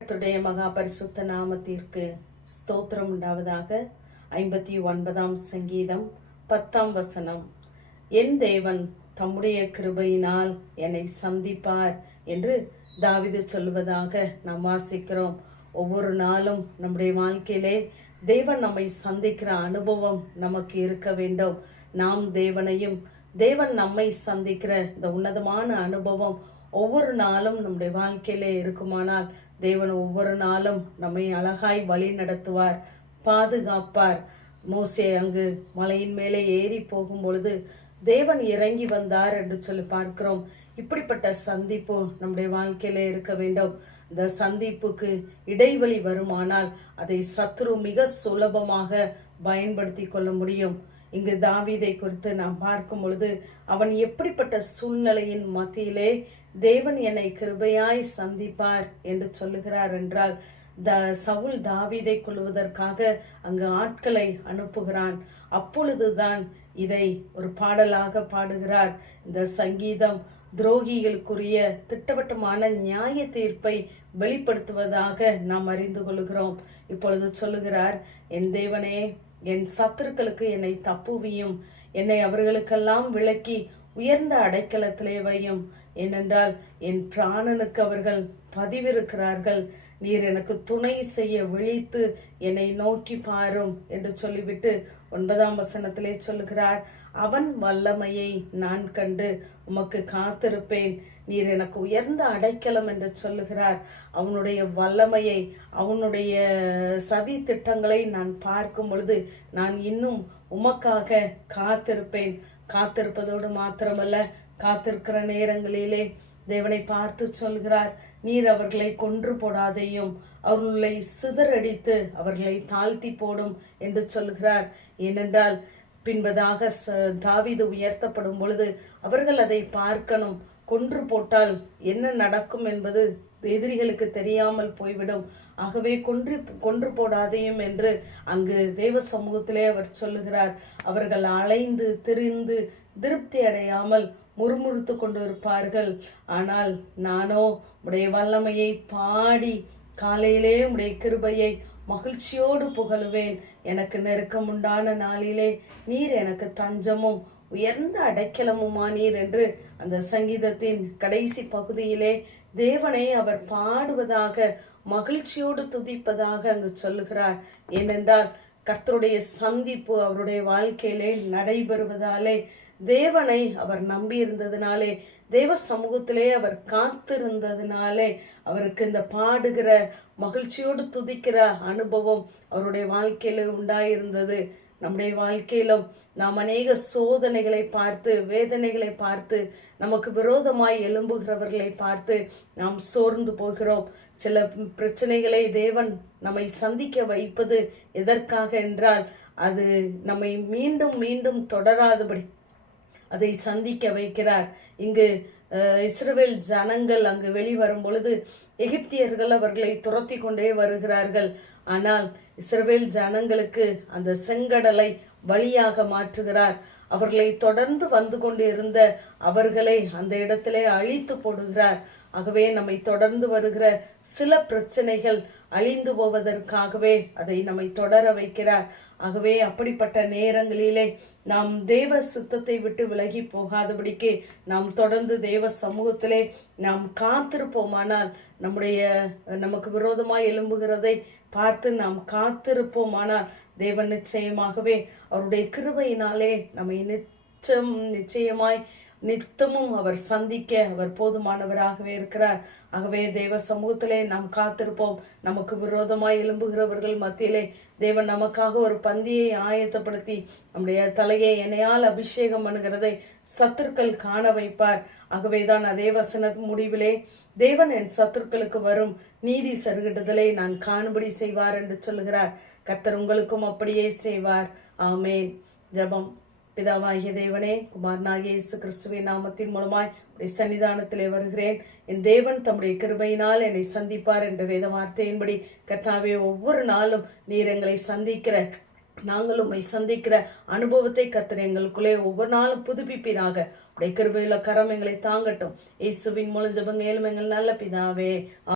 கர்த்தருடைய மகா பரிசுத்த நாமத்திற்கு ஸ்தோத்திரம் உண்டாவதாக. 59ஆம் சங்கீதம் 10ஆம் வசனம். என் தேவன் தம்முடைய கிருபையினால் என்னை சந்திப்பார் என்று தாவீது சொல்வதாக நாம் வாசிக்கிறோம். ஒவ்வொரு நாளும் நம்முடைய வாழ்க்கையிலே தேவன் நம்மை சந்திக்கிற அனுபவம் நமக்கு இருக்க வேண்டும். நாம் தேவனையும் தேவன் நம்மை சந்திக்கிற இந்த உன்னதமான அனுபவம் ஒவ்வொரு நாளும் நம்முடைய வாழ்க்கையிலே இருக்குமானால் தேவன் ஒவ்வொரு நாளும் நம்மை அழகாய் வழி நடத்துவார், பாதுகாப்பார். மோசே அங்கு மலையின் மேலே ஏறி போகும் பொழுது தேவன் இறங்கி வந்தார் என்று சொல்லி பார்க்கிறோம். இப்படிப்பட்ட சந்திப்பு நம்முடைய வாழ்க்கையிலே இருக்க வேண்டும். இந்த சந்திப்புக்கு இடைவெளி வருமானால் அதை சத்ரு மிக சுலபமாக பயன்படுத்தி கொள்ள முடியும். இங்கு தாவீதை குறித்து நாம் பார்க்கும் பொழுது அவன் எப்படிப்பட்ட சூழ்நிலையின் மத்தியிலே தேவன் என்னை கிருபையாய் சந்திப்பார் என்று சொல்லுகிறார் என்றால், சவுல் தாவீதை கொள்வதற்காக அங்கு ஆட்களை அனுப்புகிறான். அப்பொழுதுதான் இதை ஒரு பாடலாக பாடுகிறார். இந்த சங்கீதம் துரோகிகளுக்குரிய திட்டவட்டமான நியாய தீர்ப்பை வெளிப்படுத்துவதாக நாம் அறிந்து கொள்கிறோம். இப்பொழுது சொல்லுகிறார், என் தேவனே, என் சத்துருக்களுக்கு என்னை தப்புவியும், என்னை அவர்களுக்கெல்லாம் விலக்கி உயர்ந்த அடைக்கலத்திலே வையும். ஏனென்றால் என் பிராணனுக்கு அவர்கள் பதிவிருக்கிறார்கள். நீர் எனக்கு துணை செய்ய விழித்து என்னை நோக்கி பாரும் என்று சொல்லிவிட்டு 9ஆம் வசனத்திலே சொல்லுகிறார், அவன் வல்லமையை நான் கண்டு உமக்கு காத்திருப்பேன், நீர் எனக்கு உயர்ந்த அடைக்கலம் என்று சொல்லுகிறார். அவனுடைய வல்லமையை, அவனுடைய சதி திட்டங்களை நான் பார்க்கும் பொழுது நான் இன்னும் உமக்காக காத்திருப்பேன். காத்திருப்பதோடு மாத்திரமல்ல, காத்திருக்கிற நேரங்களிலே தேவனை பார்த்து சொல்கிறார், நீர் அவர்களை கொன்று போடாதையும் அவர்களை சிதறடித்து அவர்களை தாழ்த்தி போடும் என்று சொல்கிறார். ஏனென்றால் பின்பதாக தாவீது உயர்த்தப்படும் பொழுது அவர்கள் அதை பார்க்கணும். கொன்று போட்டால் என்ன நடக்கும் என்பது எதிரிகளுக்கு தெரியாமல் போய்விடும். ஆகவே கொன்று போடாதையும் என்று அங்கு தேவ சமூகத்திலே அவர் சொல்லுகிறார். அவர்கள் அலைந்து திரிந்து திருப்தி அடையாமல் முறுமுறுத்து கொண்டு இருப்பார்கள். ஆனால் நானோ உடைய வல்லமையை பாடி காலையிலே உடைய கிருபையை மகிழ்ச்சியோடு புகழுவேன். எனக்கு நெருக்கம் உண்டான நாளிலே நீர் எனக்கு தஞ்சமும் உயர்ந்த அடைக்கலமுமானீர் என்று அந்த சங்கீதத்தின் கடைசி பகுதியிலே தேவனை அவர் பாடுவதாக, மகிழ்ச்சியோடு துதிப்பதாக அங்கு சொல்லுகிறார். ஏனென்றால் கர்த்தருடைய சந்திப்பு அவருடைய வாழ்க்கையிலே நடைபெறுவதாலே, தேவனை அவர் நம்பி இருந்ததினாலே, தேவ சமூகத்திலே அவர் காத்திருந்ததினாலே அவருக்கு இந்த பாடுகிற மகிழ்ச்சியோடு துதிக்கிற அனுபவம் அவருடைய வாழ்க்கையில உண்டாயிருந்தது. நம்முடைய வாழ்க்கையிலும் நாம் அநேக சோதனைகளை பார்த்து, வேதனைகளை பார்த்து, நமக்கு விரோதமாய் எழும்புகிறவர்களை பார்த்து நாம் சோர்ந்து போகிறோம். சில பிரச்சனைகளை தேவன் நம்மை சந்திக்க வைப்பது எதற்காக என்றால், அது நம்மை மீண்டும் மீண்டும் தொடராதபடி அதை சந்திக்க வைக்கிறார். இங்கு இஸ்ரவேல் ஜனங்கள் அங்கு வெளிவரும் பொழுது எகிப்தியர்கள் அவர்களை துரத்தி கொண்டே வருகிறார்கள். ஆனால் இஸ்ரவேல் ஜனங்களுக்கு அந்த செங்கடலை வழியாக மாற்றுகிறார். அவர்களை தொடர்ந்து வந்து கொண்டு இருந்த அவர்களை அந்த இடத்திலே அழித்து போடுகிறார். ஆகவே நம்மை தொடர்ந்து வருகிற சில பிரச்சனைகள் அழிந்து போவதற்காகவே அதை நம்மை தொடர வைக்கிறார். ஆகவே அப்படிப்பட்ட நேரங்களிலே நாம் தேவ சித்தத்தை விட்டு விலகி போகாதபடிக்கு நாம் தொடர்ந்து தேவ சமூகத்திலே நாம் காத்திருப்போமானால், நமக்கு விரோதமாய் எழும்புகிறதை பார்த்து நாம் காத்திருப்போமானால், தேவன் நிச்சயமாகவே அவருடைய கிருபையினாலே நம்மை நிச்சயமாய் நித்தமும் அவர் சந்திக்க அவர் போதுமானவராகவே இருக்கிறார். ஆகவே தேவ சமூகத்திலே நாம் காத்திருப்போம். நமக்கு விரோதமாய் எழும்புகிறவர்கள் மத்தியிலே தேவன் நமக்காக ஒரு பந்தியை ஆயத்தப்படுத்தி நம்முடைய தலையை எண்ணெயால் அபிஷேகம் பண்ணுகிறதை சத்துருக்கள் காண வைப்பார். ஆகவேதான் அதே வசன முடிவிலே தேவன் என் சத்துருக்களுக்கு வரும் நீதி சருகிடுதலை நான் காணும்படி செய்வார் என்று சொல்லுகிறார். கர்த்தர் உங்களுக்கும் அப்படியே செய்வார். ஆமேன். ஜெபம். பிதாவாகிய தேவனே, குமாரனாகிய இயேசு கிறிஸ்துவின் நாமத்தின் மூலமாய் உடைய சன்னிதானத்திலே வருகிறேன். என் தேவன் தம்முடைய கிருபையினால் என்னை சந்திப்பார் என்ற வேத வார்த்தையின்படி கர்த்தாவே, ஒவ்வொரு நாளும் நீர் எங்களை சந்திக்கிற, நாங்கள் உம்மை சந்திக்கிற அனுபவத்தை கர்த்தர் எங்களுக்குள்ளே ஒவ்வொரு நாளும் புதுப்பிப்பீராக. உடைய கிருபையுள்ள கரம் எங்களை தாங்கட்டும். இயேசுவின் மூலம் ஜெபங்க, எங்கள் நல்ல பிதாவே.